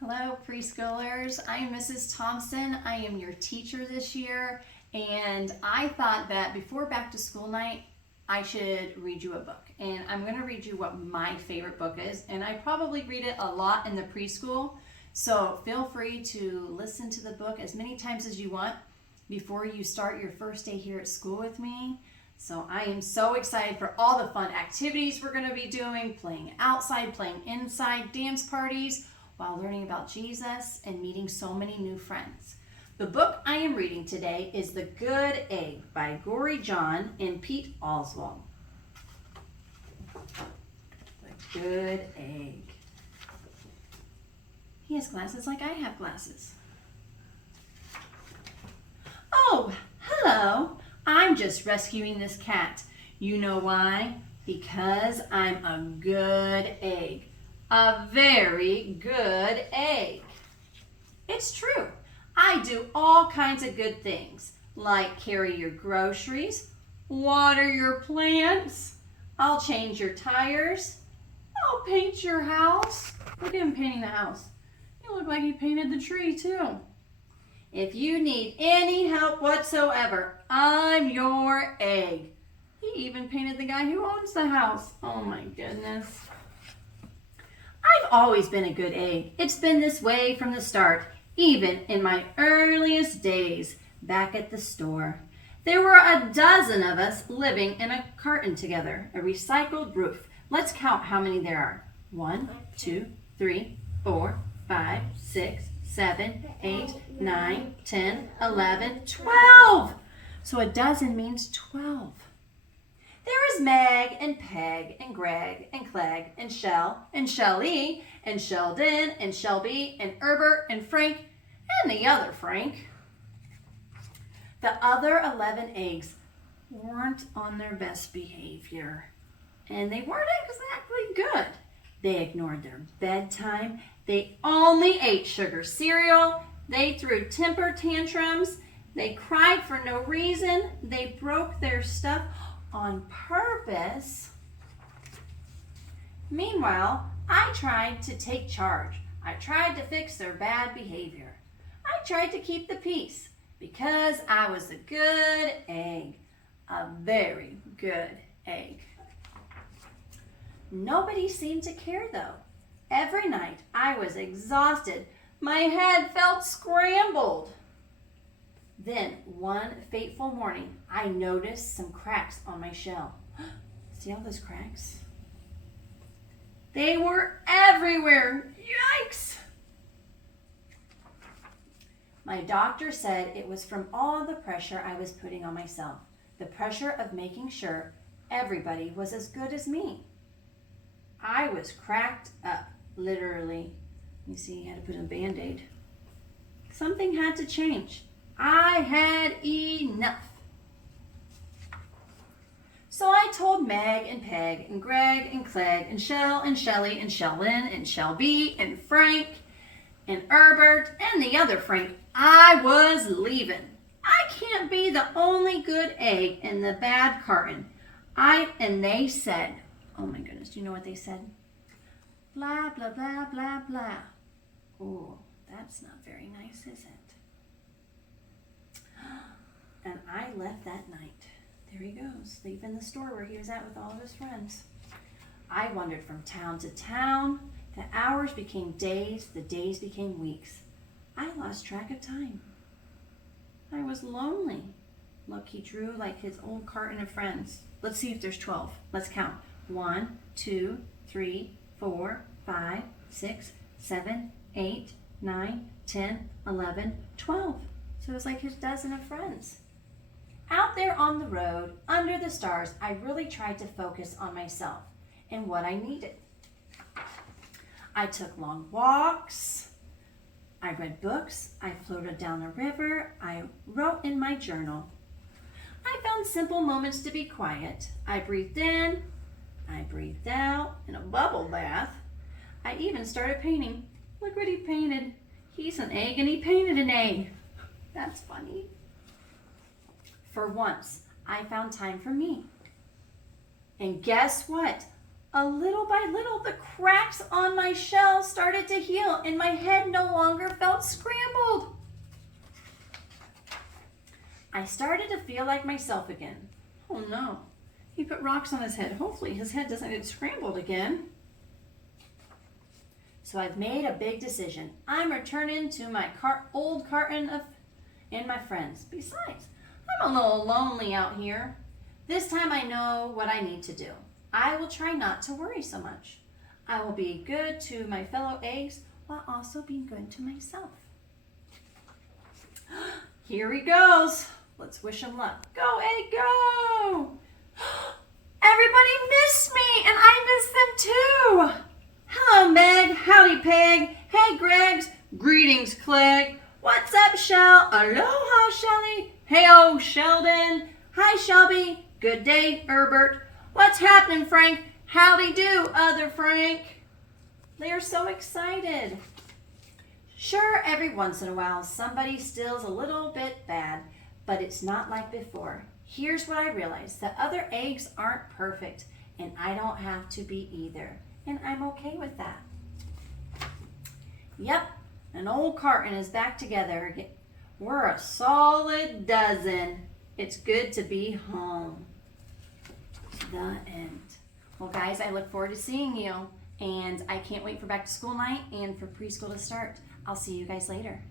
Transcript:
Hello, preschoolers. I am Mrs. Thompson. I am your teacher this year, and I thought that before back to school night, I should read you a book. And I'm going to read you what my favorite book is, and I probably read it a lot in the preschool, so feel free to listen to the book as many times as you want before you start your first day here at school with me. So I am so excited for all the fun activities we're going to be doing, playing outside, playing inside, dance parties, while learning about Jesus and meeting so many new friends. The book I am reading today is The Good Egg by Gory John and Pete Oswald. The Good Egg. He has glasses like I have glasses. Oh, hello. I'm just rescuing this cat. You know why? Because I'm a good egg. A very good egg. It's true. I do all kinds of good things, like carry your groceries, water your plants, I'll change your tires, I'll paint your house. Look at him painting the house. You look like he painted the tree too. If you need any help whatsoever, I'm your egg. He even painted the guy who owns the house. Oh my goodness. I've always been a good egg. It's been this way from the start, even in my earliest days back at the store. There were a dozen of us living in a carton together, a recycled roof. Let's count how many there are. 1, 2, 3, 4, 5, 6, 7, 8, 9, 10, 11, 12. So a dozen means 12. There is Meg and Peg and Greg and Clegg and Shell and Shelly and Sheldon and Shelby and Herbert and Frank and the other Frank. The other 11 eggs weren't on their best behavior, and they weren't exactly good. They ignored their bedtime. They only ate sugar cereal. They threw temper tantrums. They cried for no reason. They broke their stuff on purpose. Meanwhile, I tried to take charge. I tried to fix their bad behavior. I tried to keep the peace because I was a good egg, a very good egg. Nobody seemed to care though. Every night I was exhausted. My head felt scrambled. Then, one fateful morning, I noticed some cracks on my shell. See all those cracks? They were everywhere. Yikes! My doctor said it was from all the pressure I was putting on myself, the pressure of making sure everybody was as good as me. I was cracked up, literally. You see, he had to put in a Band-Aid. Something had to change. I had enough. So I told Meg and Peg and Greg and Clegg and Shell and Shelly and Sheldon and Shelby and Frank and Herbert and the other Frank I was leaving. I can't be the only good egg in the bad carton. And they said, oh my goodness, do you know what they said? Blah, blah, blah, blah, blah. Oh, that's not very nice, is it? And I left that night. There he goes, leaving the store where he was at with all of his friends. I wandered from town to town. The hours became days, the days became weeks. I lost track of time. I was lonely. Look, he drew like his old carton of friends. Let's see if there's 12. Let's count. 1, 2, 3, 4, 5, 6, 7, 8, 9, 10, 11, 12. So it was like his dozen of friends. Out there on the road, under the stars, I really tried to focus on myself and what I needed. I took long walks. I read books. I floated down the river. I wrote in my journal. I found simple moments to be quiet. I breathed in. I breathed out in a bubble bath. I even started painting. Look what he painted. He's an egg and he painted an egg. That's funny. For once, I found time for me. And guess what? little by little, the cracks on my shell started to heal and my head no longer felt scrambled. I started to feel like myself again. Oh no, he put rocks on his head. Hopefully his head doesn't get scrambled again. So I've made a big decision. I'm returning to my old carton and my friends. Besides, I'm a little lonely out here. This time I know what I need to do. I will try not to worry so much. I will be good to my fellow eggs while also being good to myself. Here he goes. Let's wish him luck. Go, egg, go! Everybody missed me, and I missed them too. Hello, Meg. Howdy, Peg. Hey, Gregs. Greetings, Clegg. What's up, Shell? Aloha, Shelly. Hey-oh, Sheldon. Hi, Shelby. Good day, Herbert. What's happening, Frank? Howdy do, other Frank. They are so excited. Sure, every once in a while, somebody steals a little bit bad, but it's not like before. Here's what I realized. The other eggs aren't perfect, and I don't have to be either. And I'm okay with that. Yep, an old carton is back together again. We're a solid dozen. It's good to be home. The end. Well, guys, I look forward to seeing you. And I can't wait for back to school night and for preschool to start. I'll see you guys later.